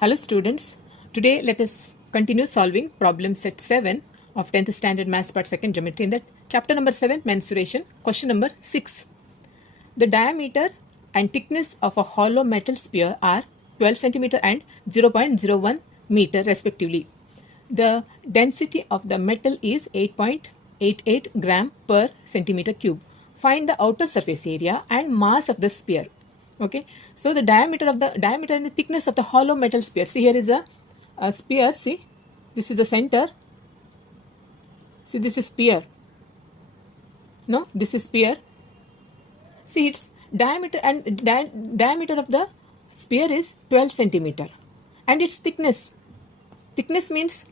Hello students, today let us continue solving problem set 7 of 10th standard maths part 2nd geometry in the chapter number 7 mensuration, question number 6. The diameter and thickness of a hollow metal sphere are 12 centimeter and 0.01 meter respectively. The density of the metal is 8.88 gram per centimeter cube. Find the outer surface area and mass of the sphere. Okay, so the diameter and the thickness of the hollow metal sphere. See, here is a sphere. See, this is the center. See, this is sphere. No, this is sphere. See, its diameter and diameter of the sphere is 12 centimeter, and its thickness. Thickness means.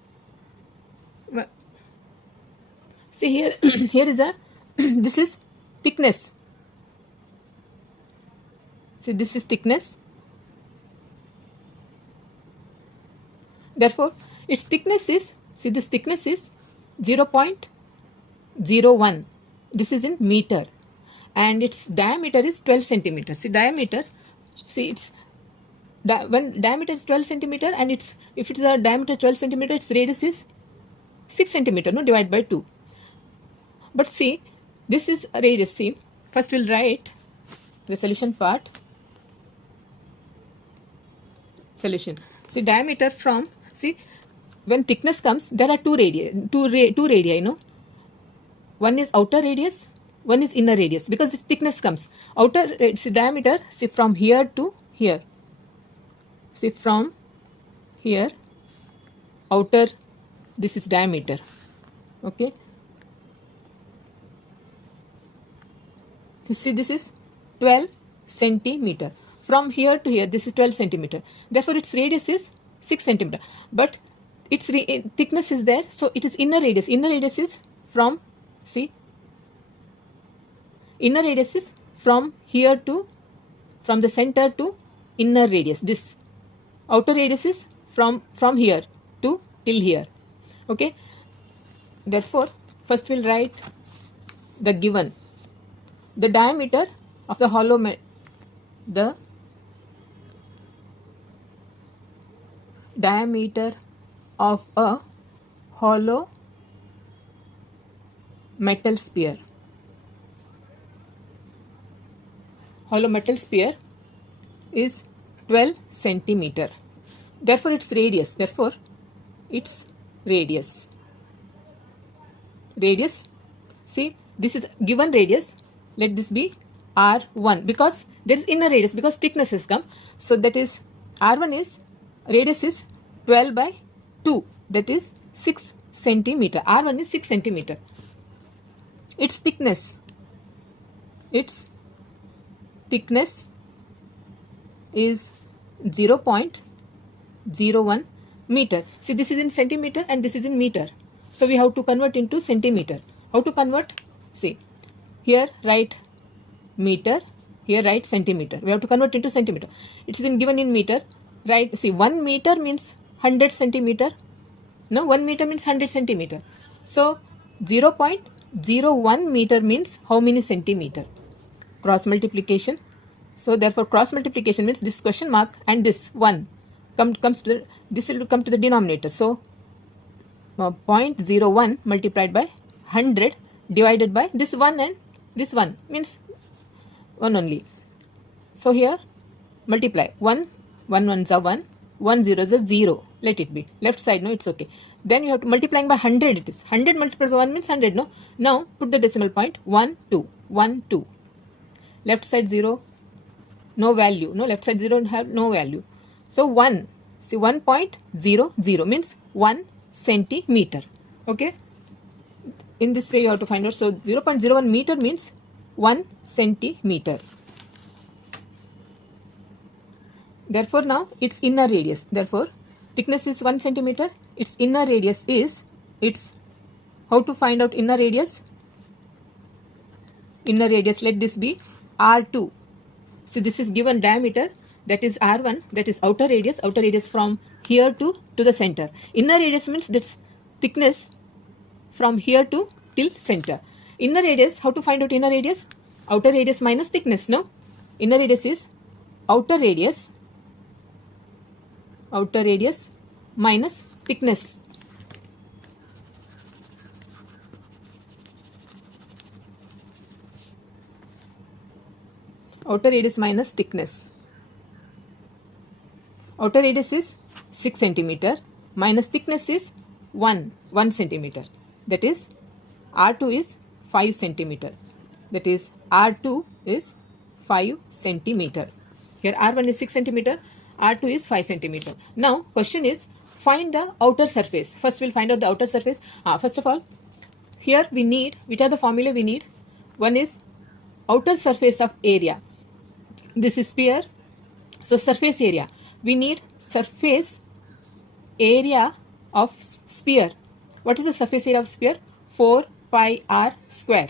See here, here is a. This is thickness. See, this is thickness. Therefore, its thickness is, see, this thickness is 0.01. This is in meter. And its diameter is 12 centimeters. See, diameter, see, it's, when diameter is 12 centimeter and it's, if it's a diameter 12 centimeter, its radius is 6 centimeter, no, divided by 2. But see, this is a radius. See, first we'll write the solution part. Solution. See, diameter from, see, when thickness comes, there are two radii, you know. One is outer radius, one is inner radius, because thickness comes. Outer, see, diameter, see, from here to here. See, from here, outer, this is diameter. Okay. You see, this is 12 centimeter. From here to here, this is 12 centimeter. Therefore, its radius is 6 centimeter. But its thickness is there, so it is inner radius. Inner radius is from, see, inner radius is from here to, from the center to inner radius. This outer radius is from here to till here. Okay. Therefore, first we'll write the given. The diameter of the hollow the diameter of a hollow metal sphere. Hollow metal sphere is 12 centimeter. Therefore, its radius. Radius. See, this is given radius. Let this be R1 because there is inner radius because thickness has come. So that is R1 is radius is 12 by 2, that is 6 centimeter. R1 is 6 centimeter. Its thickness is 0.01 meter. See, this is in centimeter and this is in meter. So we have to convert into centimeter. How to convert? See, here write meter, here write centimeter. We have to convert into centimeter. It is given in meter. Right, see, 1 meter means 100 centimeter. No, 1 meter means 100 centimeter. So 0.01 meter means how many centimeter? Cross multiplication. So therefore, cross multiplication means this question mark and this 1 comes to the, this will come to the denominator. So 0.01 multiplied by 100 divided by this 1 and this 1 means 1 only. So here multiply 1 ones are 1, 1 zeros are 0. Let it be. Left side, no, it's okay. Then you have to multiplying by 100. It is 100 multiplied by 1 means 100, no. Now put the decimal point 1, 2, 1, 2. Left side 0, no value. No, left side 0 have no value. So 1, see, 1.00 means 1 centimeter. Okay. In this way you have to find out. So 0.01 meter means 1 centimeter. Therefore, now its inner radius. Therefore, thickness is 1 centimeter. Its inner radius is, its, how to find out inner radius? Inner radius, let this be R2. So this is given diameter, that is R1, that is outer radius from here to the center. Inner radius means this thickness from here to till center. Inner radius, how to find out inner radius? Outer radius minus thickness, no? Inner radius is outer radius outer radius minus thickness. Outer radius minus thickness. Outer radius is 6 centimeter minus thickness is 1 centimeter. That is R2 is 5 centimeter. That is R2 is 5 centimeter. Here R1 is 6 centimeter, R2 is 5 centimeter. Now question is find the outer surface. First we'll find out the outer surface. First of all, here we need, which are the formula we need? One is outer surface of area. This is sphere. So surface area. We need surface area of sphere. What is the surface area of sphere? 4 pi r square.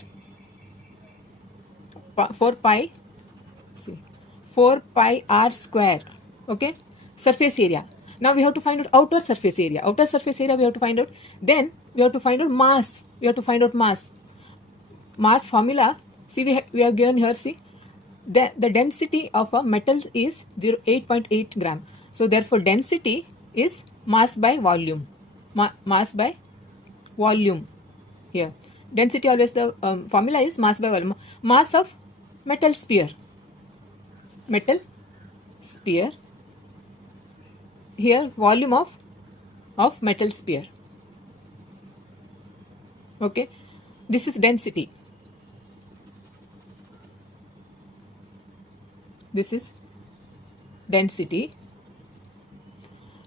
4 pi r square. Okay, surface area. Now we have to find out outer surface area. Outer surface area we have to find out. Then we have to find out mass. We have to find out mass. Mass formula. See, we have given here. See, the density of a metal is 8.8 gram. So therefore density is mass by volume. Mass by volume. Here density always the formula is mass by volume. Mass of metal sphere. Metal sphere. Here volume of metal sphere. Okay, this is density. This is density.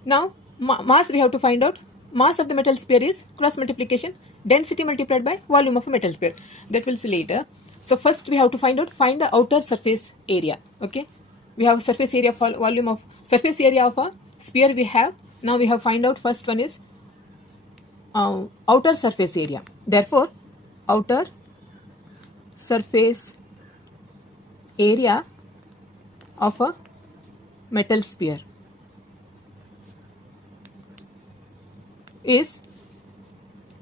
Now mass we have to find out. Mass of the metal sphere is cross multiplication, density multiplied by volume of a metal sphere. That we'll see later. So first we have to find the outer surface area. Okay, we have surface area for volume of surface area of a sphere we have. Now we have find out first one is outer surface area. Therefore outer surface area of a metal sphere is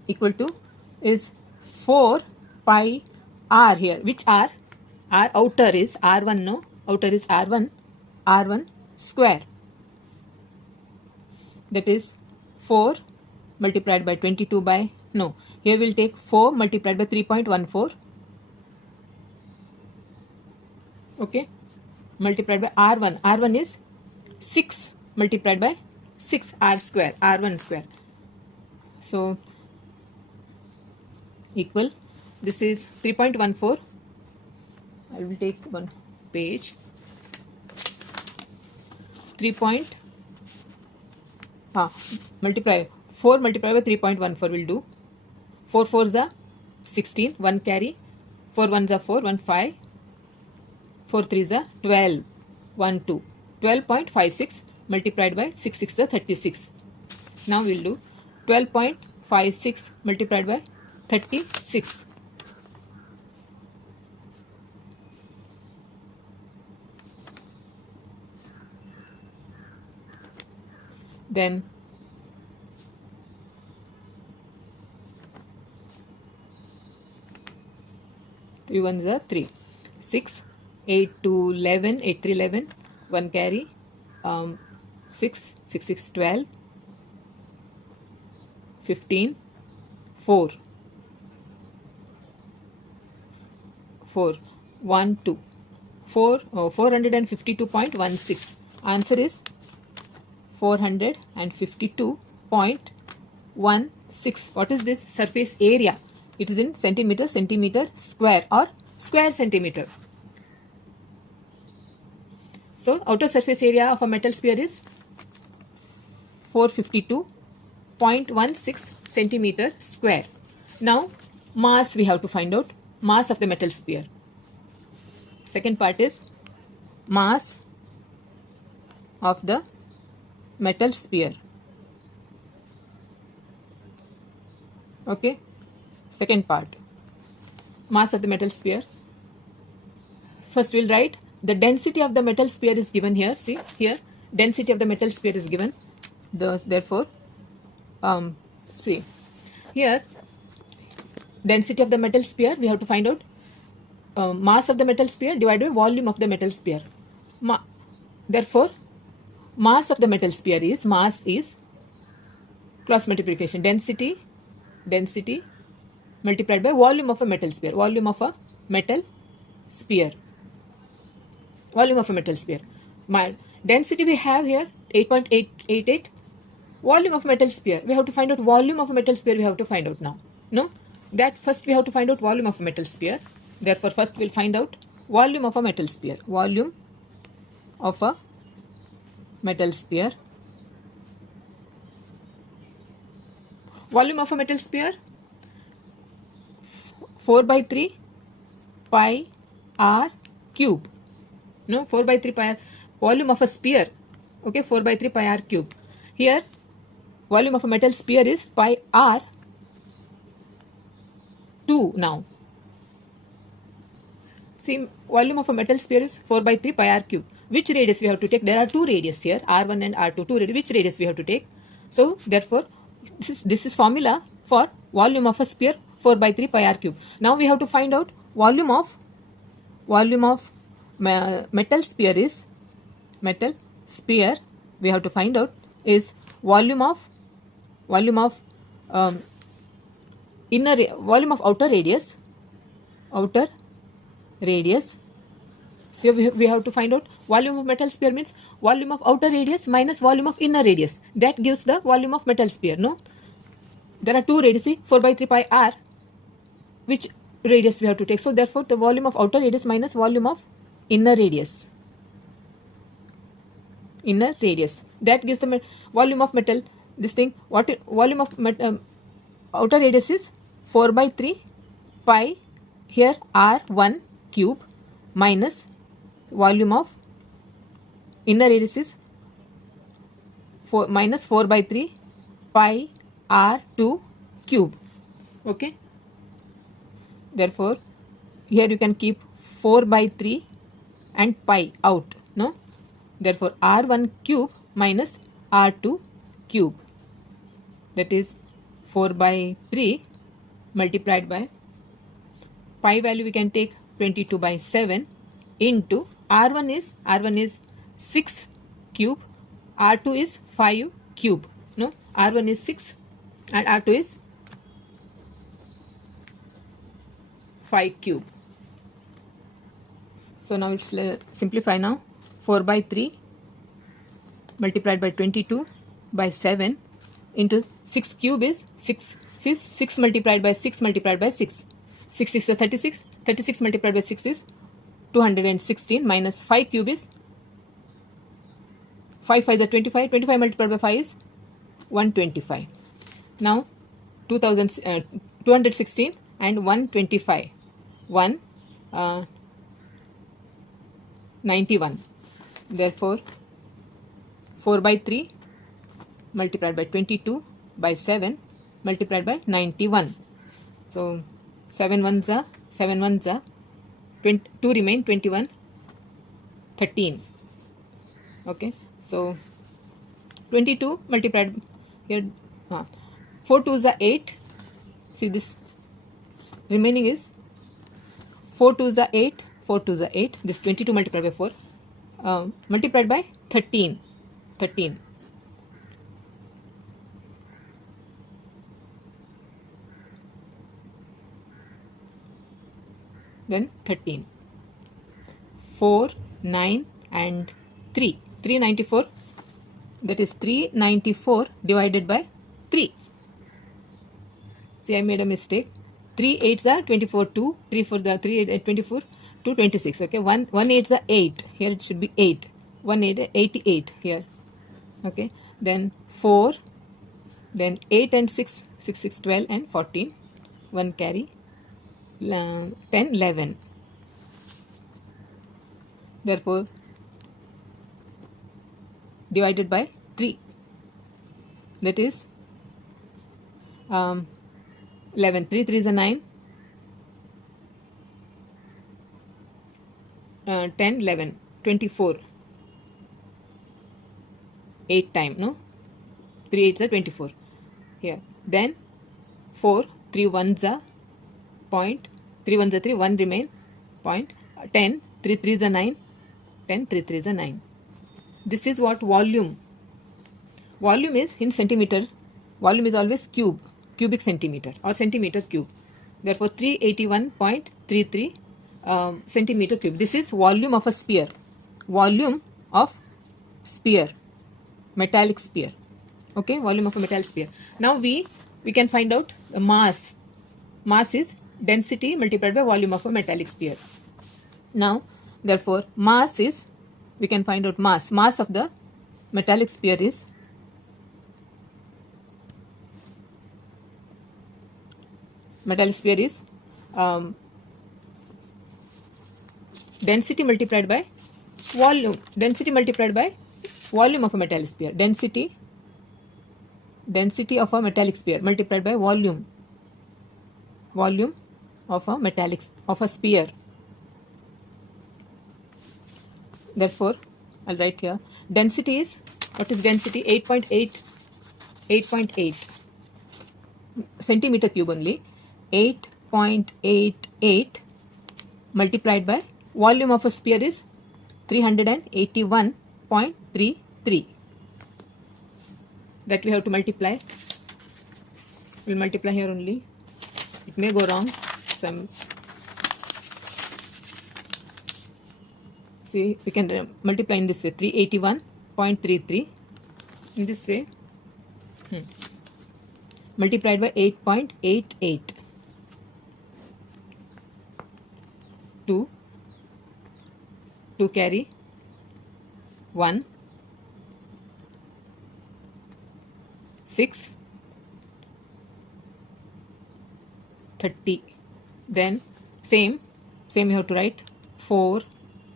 equal to is 4 pi r here, which r outer is r1. No, outer is r1 square. That is 4 multiplied by 22 by, no, here we'll take 4 multiplied by 3.14. Okay, multiplied by r1. R1 is 6 multiplied by 6 r square, r1 square. So equal, this is 3.14. I will take one page. 3. Multiply 4 multiplied by 3.14 will do. 4 4s are 16, 1 carry, 4 1s are 4, 1 5, 4 3s are 12, 1 2. 12.56 multiplied by 6 6 are 36. Now we'll do 12.56 multiplied by 36. Then 3 1s are 3, 6, 8 2 11, 8 3 11, 1 carry, 6 6 6 12, 15, 4 1 2, 452.16. Answer is 452.16. What is this? Surface area. It is in centimeter square or square centimeter. So outer surface area of a metal sphere is 452.16 centimeter square. Now mass we have to find out. Mass of the metal sphere. Second part is mass of the metal sphere. Okay, second part, mass of the metal sphere. First we'll write the density of the metal sphere is given here. See here, density of the metal sphere is given. Therefore see here, density of the metal sphere we have to find out mass of the metal sphere divided by volume of the metal sphere. Therefore mass of the metal sphere is, mass is cross multiplication, density multiplied by volume of a metal sphere, volume of a metal sphere. My density we have here 8.888. Volume of metal sphere, we have to find out volume of a metal sphere, we have to find out now. No, that first we have to find out volume of a metal sphere. Therefore, first we'll find out volume of a metal sphere. Volume of a metal sphere. Volume of a metal sphere 4 by 3 pi r cube. No, 4 by 3 pi r. Volume of a sphere. Okay, 4 by 3 pi r cube. Here, volume of a metal sphere is pi r 2 now. See, volume of a metal sphere is 4 by 3 pi r cube. Which radius we have to take? There are two radius here, r1 and r2. Which radius we have to take? So, therefore, this is formula for volume of a sphere 4 by 3 pi r cube. Now we have to find out volume of metal sphere is, metal sphere we have to find out is volume of outer radius. So we have to find out volume of metal sphere means volume of outer radius minus volume of inner radius. That gives the volume of metal sphere. No, there are two radius, 4 by 3 pi r. Which radius we have to take? So therefore, the volume of outer radius minus volume of inner radius. That gives the volume of metal. This thing, volume of outer radius is 4 by 3 pi here r1 cube minus volume of inner radius is 4 by 3 pi r2 cube. Okay. Therefore, here you can keep 4 by 3 and pi out. No. Therefore, r1 cube minus r2 cube. That is 4 by 3 multiplied by pi value we can take 22 by 7 into r1 is 6 cube, r2 is 5 cube. No, r1 is 6 and r2 is 5 cube. So now it's simplify now. 4 by 3 multiplied by 22 by 7 into 6 cube is 6 multiplied by 6 multiplied by 6. 6 is 36. 36 multiplied by 6 is 216 minus 5 cube is 5 5 is 25. 25 multiplied by 5 is 125. Now 216 and 125. 91. Therefore, 4 by 3 multiplied by 22 by 7 multiplied by 91. So 7 ones are 2 remain 21 13. Okay, so 22 multiplied here 4 2s are 8. See, this remaining is 4 2s are 8. 4 2s are 8. This 22 multiplied by 4 multiplied by 13. Then 13. 4, 9 and 3. 394. That is 394 divided by 3. See, I made a mistake. 3 8s are 24. 2, 3 4 the 3 8 24. 2 26. Okay, 1 8s are 8. Here it should be 8. 1 8 88 here. Okay, then 4, then 8 and 6, 6 6 12 and 14. 1 carry 10 11. Therefore, divided by 3. That is 11. 3 3 is a 9. 10 11 24. 8 time, no? 3 8s are 24 here. Then 4 3 1s are point, 3 1s are 3, 1 remain point, 10 3 3s are 9, 10 3 3s are 9. This is what volume. Volume is in centimeter. Volume is always cubic centimeter or centimeter cube. Therefore, 381.33 centimeter cube. This is volume of a sphere. Volume of sphere, metallic sphere. Okay, volume of a metallic sphere. Now we can find out the mass. Mass is density multiplied by volume of a metallic sphere. Now, therefore, mass is, we can find out mass. Mass of the metallic sphere is density multiplied by volume. Density multiplied by volume of a metallic sphere. Density of a metallic sphere multiplied by volume of a sphere. Therefore, I'll write here density is, what is density? 8.8 centimeter cube only. 8.88 multiplied by volume of a sphere is 381.33. That we have to multiply. We'll multiply here only. It may go wrong. See, we can multiply in this way. 381.33 in this way. Multiplied by 8.88. 2 carry 1 6 30. Then same you have to write 4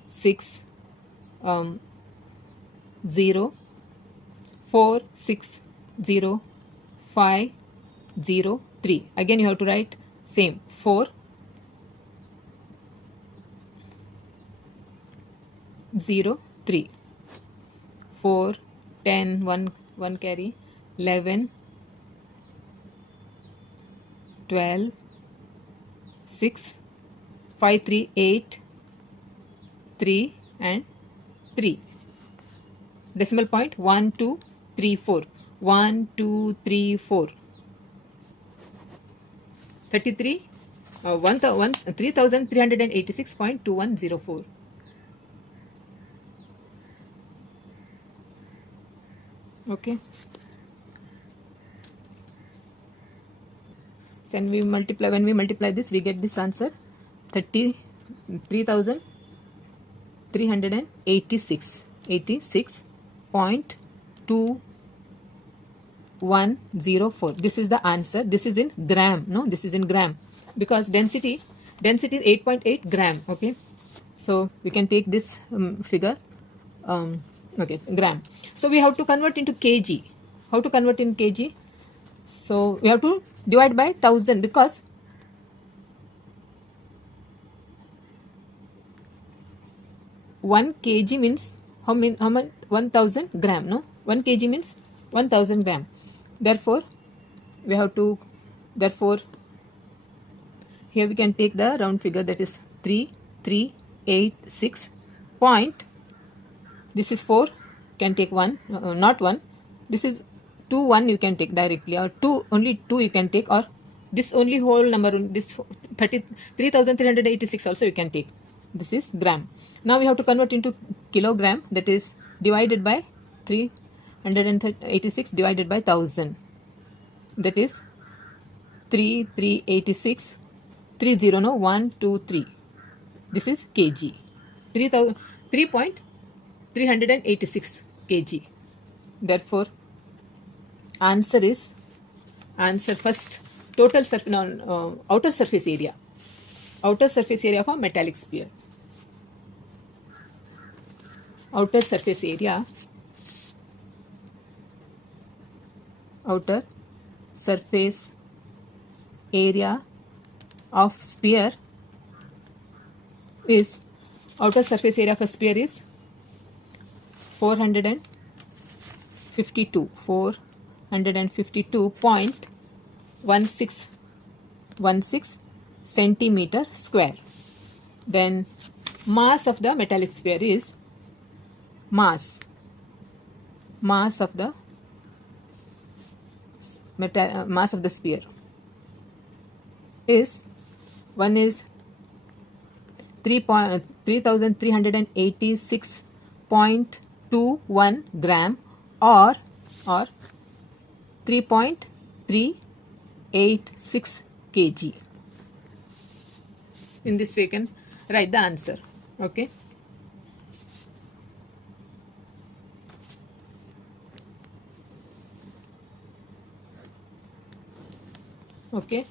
6 0 4 6 0 5 0 3. Again you have to write same 4 0 3. 4 10 1 carry 11 12 6 5 3 8 3 and 3. Decimal point 1 2 3 4. 1 2 3 4. 33 3386.2104. Okay. So when we multiply this, we get this answer 86.2104. This is the answer. This is in gram. No, this is in gram, because density is 8.8 gram. Okay, so we can take this figure. Okay, gram. So we have to convert into kg. How to convert in kg? So we have to divide by 1000, because one kg means how much? 1000 gram. No, 1 kg means 1000 gram. Therefore, we have to. Therefore, here we can take the round figure, that is 3386 point. This is 4. Can take 1. Not 1. This is 2 1. You can take directly, or 2 only 2 you can take, or this only whole number. This 3386 also you can take. This is gram. Now we have to convert into kilogram. That is divided by 386 divided by 1000. That is 3386 30 no 1 2 3. This is kg. 3.386 kg. Therefore, answer is first total outer surface area. Outer surface area of a metallic sphere. Outer surface area. Outer surface area of sphere is, outer surface area of a sphere is 452.1616 centimeter square. Then mass of the metallic sphere is, mass mass of the mass of the sphere is, one is 3386.21 gram or 3.386 kg. In this way you can write the answer. Okay. Okay.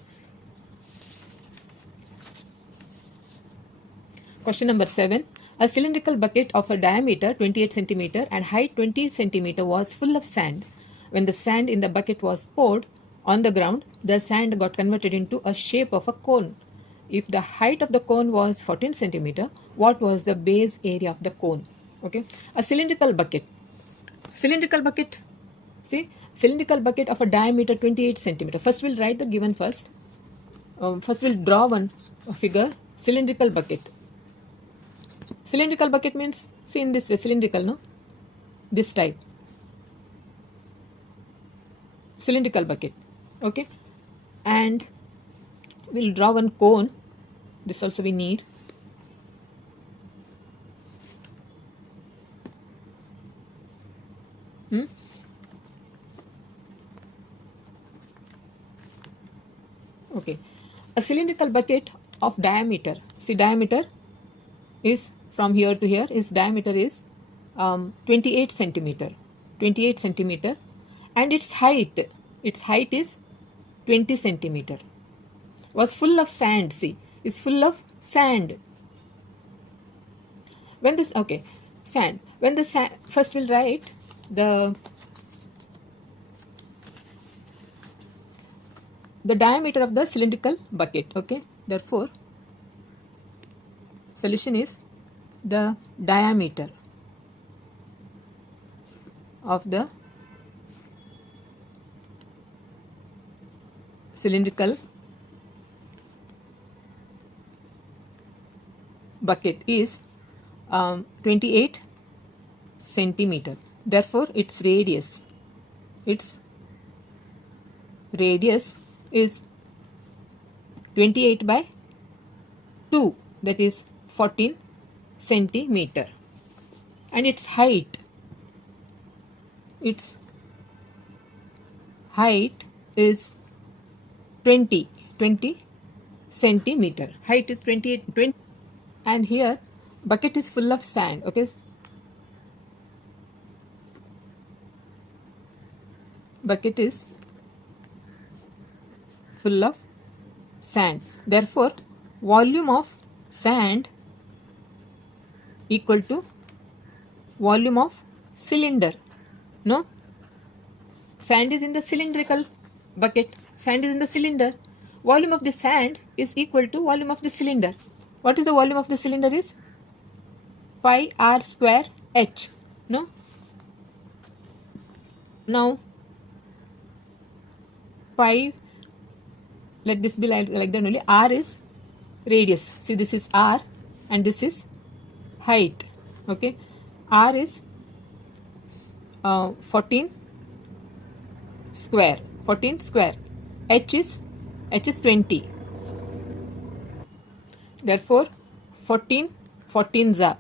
Question number 7. A cylindrical bucket of a diameter 28 centimeter and height 20 centimeter was full of sand. When the sand in the bucket was poured on the ground, the sand got converted into a shape of a cone. If the height of the cone was 14 centimeter, what was the base area of the cone? Okay. A cylindrical bucket. Cylindrical bucket. See, cylindrical bucket of a diameter 28 centimeter. First we'll write the given first. First we'll draw one figure. Cylindrical bucket. Cylindrical bucket means, see in this way, cylindrical, no? This type. Cylindrical bucket. Okay. And we'll draw one cone. This also we need. Okay. A cylindrical bucket of diameter. See, diameter is from here to here. Its diameter is 28 centimeter. 28 centimeter. And its height is 20 centimeter. Was full of sand. See, is full of sand. When this, okay, sand. When the sand, first we'll write the diameter of the cylindrical bucket. Okay, therefore solution is the diameter of the cylindrical bucket is 28 centimeter. Therefore its radius is 28 by 2, that is 14 centimeter. And its height is 20 centimeter. Height is 20, and here bucket is full of sand. Okay, bucket is full of sand. Therefore volume of sand equal to volume of cylinder. No, sand is in the cylindrical bucket. Sand is in the cylinder. Volume of the sand is equal to volume of the cylinder. What is the volume of the cylinder is? Pi r square h. No. Now pi, let this be like that only. R is radius. See, this is r and this is height. Okay, r is 14 square. H is 20. Therefore 14 14s are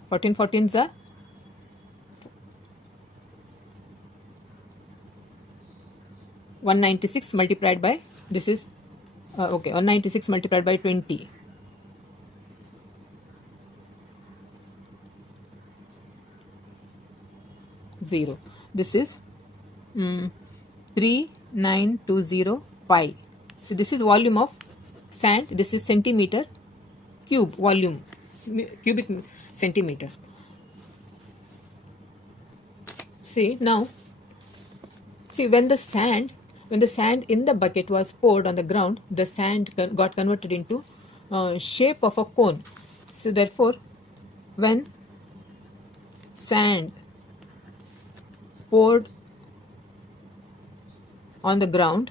196 multiplied by, this is okay, 196 multiplied by 20. This is 3920 pi. So this is volume of sand. This is centimeter cube volume, cubic centimeter. See now, see when the sand in the bucket was poured on the ground, the sand got converted into shape of a cone. So therefore, when sand poured on the ground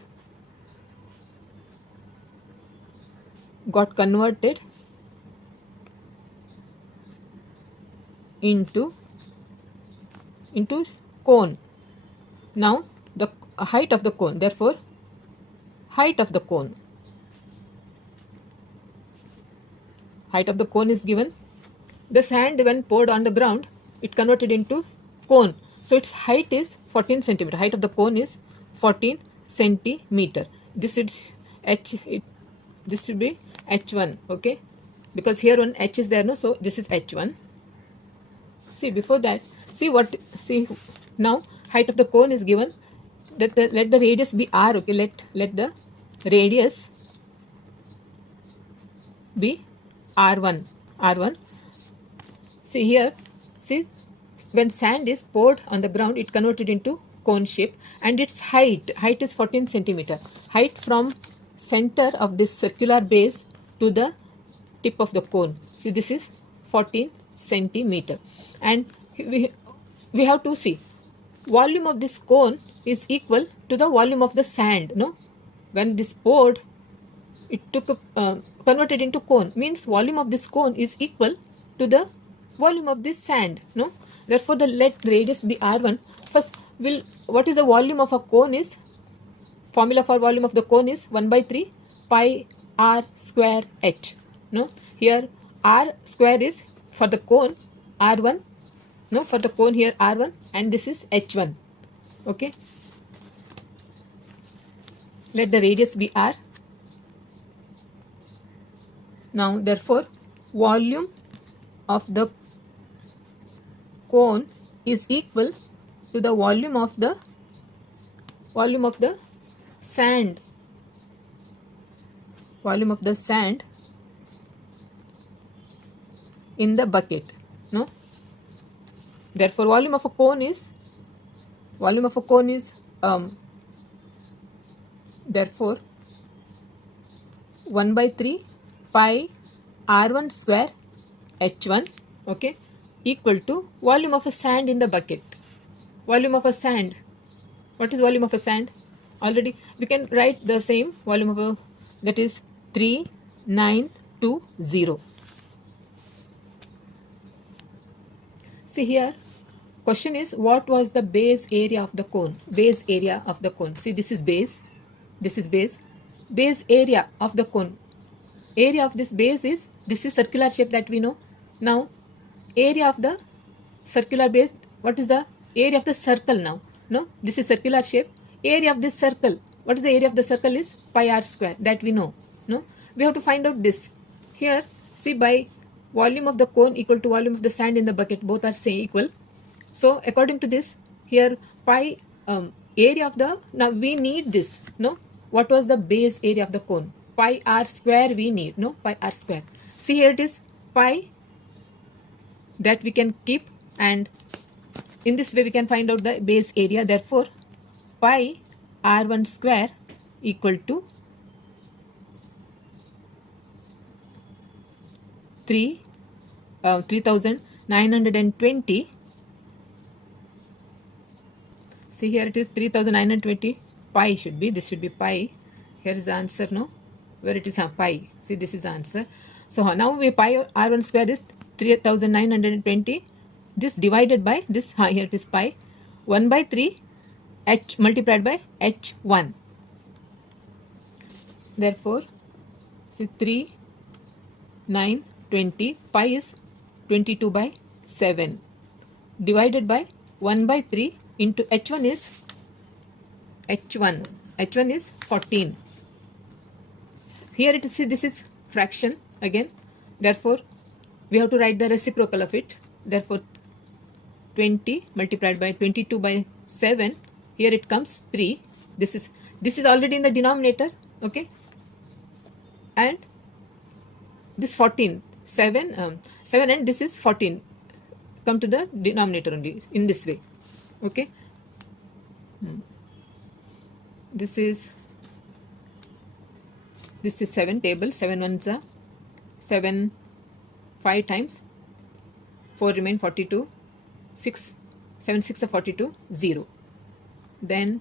got converted into cone. Now the height of the cone, therefore height of the cone is given. The sand when poured on the ground, it converted into cone, so its height is 14 centimeter. Height of the cone is 14 centimeter. This is this should be h1, okay, because here one h is there, no, so this is h1. See, before that, see now height of the cone is given. Let the radius be r, okay. Let the radius be r1. See here, see, when sand is poured on the ground, it converted into cone shape, and its height is 14 centimeter. Height from center of this circular base to the tip of the cone. See, this is 14 centimeter, and we have to see volume of this cone is equal to the volume of the sand. No, when this poured, it took converted into cone, means volume of this cone is equal to the volume of this sand. No, therefore let the radius be r1. First, what is the volume of a cone is, formula for volume of the cone is 1/3 pi r square h. No, here r square is for the cone r1. No, for the cone here r1, and this is h1. Okay, let the radius be r. Now therefore volume of the cone is equal to the volume of the sand. Volume of the sand in the bucket. No, therefore volume of a cone is therefore 1/3 pi r1 square h1, okay, equal to volume of a sand in the bucket. Volume of a sand, what is volume of a sand? Already we can write the same volume of a, that is 3920. See here, question is, what was the base area of the cone? Base area of the cone. See, this is base, this is base. Base area of the cone. Area of this base is, this is circular shape that we know. Now area of the circular base, what is the area of the circle now? No, this is circular shape. Area of this circle, what is the area of the circle is pi r square, that we know. No, we have to find out this. Here, see, by volume of the cone equal to volume of the sand in the bucket, both are same equal. So according to this, here pi area of the, now we need this. No, what was the base area of the cone? Pi r square we need. No, pi r square. See, here it is pi, that we can keep, and in this way we can find out the base area. Therefore pi r1 square equal to 3920. See, here it is 3920 pi should be, this should be pi. Here is the answer. No, where it is pi. See, this is the answer. So now we pi r1 square is 3920. This divided by this, here it is pi 1/3 h multiplied by h1. Therefore see, 3920 pi is 22/7 divided by 1/3 into h1 is h1 is 14. Here it is, see, this is fraction again, therefore we have to write the reciprocal of it. Therefore 20 multiplied by 22/7, here it comes 3. This is already in the denominator, okay, and this 14, 7 and this is 14 come to the denominator only in this way, okay. This is 7 table, 7 ones are 7, 5 times 4 remain 42, 6, 7 6 are 42, 0. Then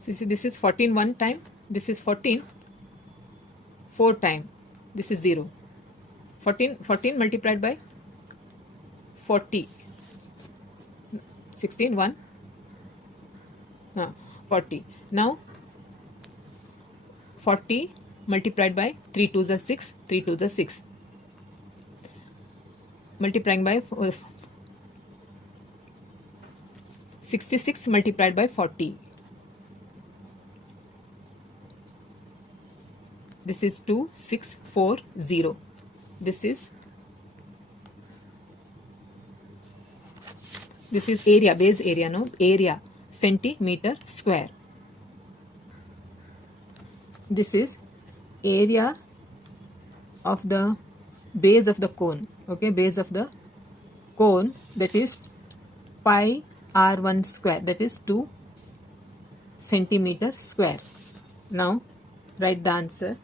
see, this is 14 one time, this is 14 4 time, this is 0. 14 multiplied by 40. 16 1 40. Now 40 multiplied by 3 2 the 6, 3 2 the 6, multiplying by 66 multiplied by 40. This is 2640. This is area, base area, no? Area, centimeter square. This is area of the base of the cone, okay? Base of the cone, that is pi r1 square, that is 2 centimeter square. Now write the answer.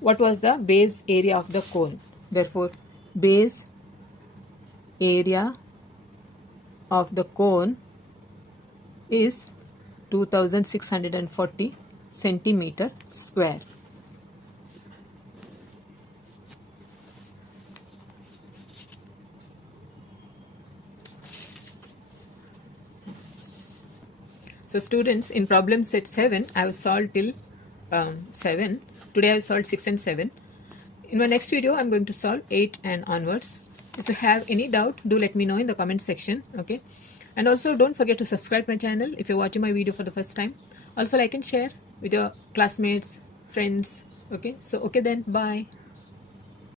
What was the base area of the cone? Therefore, base area of the cone is 2640 centimeter square. So students, in problem set 7, I have solved till 7. Today I have solved 6 and 7. In my next video, I'm going to solve 8 and onwards. If you have any doubt, do let me know in the comment section. Okay. And also don't forget to subscribe my channel if you're watching my video for the first time. Also like and share with your classmates, friends. Okay. So okay then, bye.